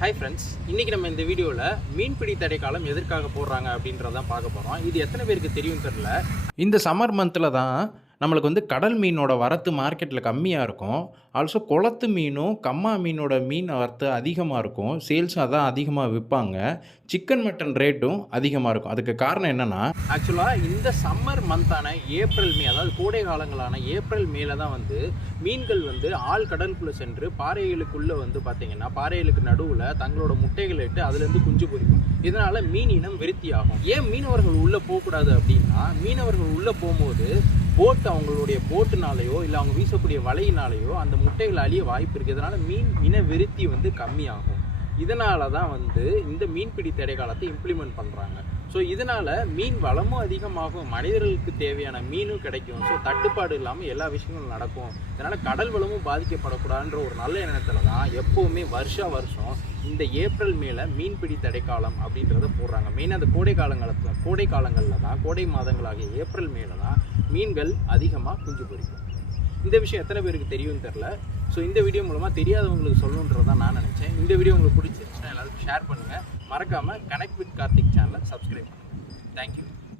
Hi friends, இன்றைக்கி நம்ம இந்த வீடியோவில் மீன்பிடி தடை காலம் எதற்காக போடுறாங்க அப்படின்றதான் பார்க்க போகிறோம். இது எத்தனை பேருக்கு தெரியும் தெரில. இந்த சம்மர் மந்தில் தான் நம்மளுக்கு கடல் மீனோட வரத்து மார்க்கெட்டில் கம்மியாக இருக்கும். ஆல்சோ குளத்து மீனும் கம்மா மீனோட மீன் வரத்து அதிகமாக இருக்கும். சேல்ஸும் அதான் அதிகமாக விற்பாங்க. சிக்கன் மட்டன் ரேட்டும் அதிகமாக இருக்கும். அதுக்கு காரணம் என்னென்னா, ஆக்சுவலாக இந்த சம்மர் மந்தான ஏப்ரல் மே, அதாவது கோடை காலங்களான ஏப்ரல் மேல தான் மீன்கள் ஆழ் கடலுக்குள்ளே சென்று பாறைகளுக்குள்ளே பார்த்திங்கன்னா பாறைகளுக்கு நடுவில் தங்களோட முட்டைகளை இட்டு அதுலேருந்து குஞ்சு பொரிக்கும். இதனால் மீன் இனம் விருத்தி ஆகும். ஏன் மீனவர்கள் உள்ளே போகக்கூடாது அப்படின்னா, மீனவர்கள் உள்ளே போகும்போது அவங்களுடைய போட்டுனாலேயோ இல்லை அவங்க வீசக்கூடிய வலையினாலேயோ அந்த முட்டைகள் அழிய வாய்ப்பு இருக்குது. இதனால் மீன் இன விருத்தி கம்மியாகும். இதனால தான் இந்த மீன்பிடி தடை காலத்தை இம்ப்ளிமெண்ட் பண்ணுறாங்க. ஸோ இதனால் மீன் வளமும் அதிகமாகும், மனிதர்களுக்கு தேவையான மீனும் கிடைக்கும். ஸோ தட்டுப்பாடு இல்லாமல் எல்லா விஷயங்களும் நடக்கும். இதனால் கடல் வளமும் பாதிக்கப்படக்கூடாதுன்ற ஒரு நல்ல எண்ணத்தில் தான் எப்போவுமே வருஷம் இந்த ஏப்ரல் மேல மீன்பிடி தடை காலம் அப்படின்றத போடுறாங்க. மெயினாக அந்த கோடை காலங்களில் தான், கோடை மாதங்களாகிய ஏப்ரல் மேல தான் மீன்கள் அதிகமாக குஞ்சு பொரிக்கும். இந்த விஷயம் எத்தனை பேருக்கு தெரியும் தெரில. ஸோ இந்த வீடியோ மூலமாக தெரியாதவங்களுக்கு சொல்லணுன்றதான் நான் நினச்சேன். இந்த வீடியோ உங்களுக்கு பிடிச்சிருச்சுன்னா எல்லாருக்கும் ஷேர் பண்ணுங்கள். மறக்காமல் கனெக்ட் வித் கார்த்திக் சேனலை சப்ஸ்கிரைப் பண்ணுங்கள். தேங்க்யூ.